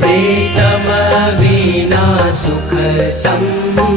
प्रेतमविना सुख संपतकामे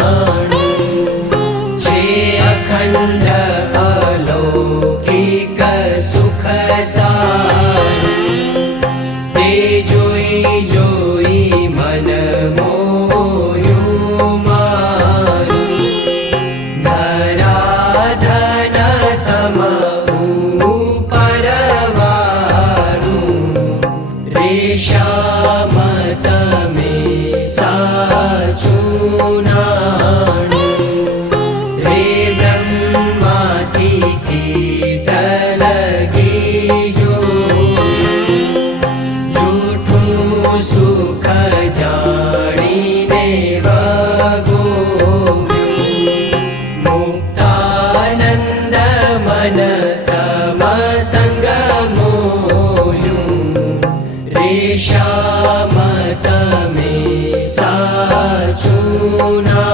शा मे सा चूना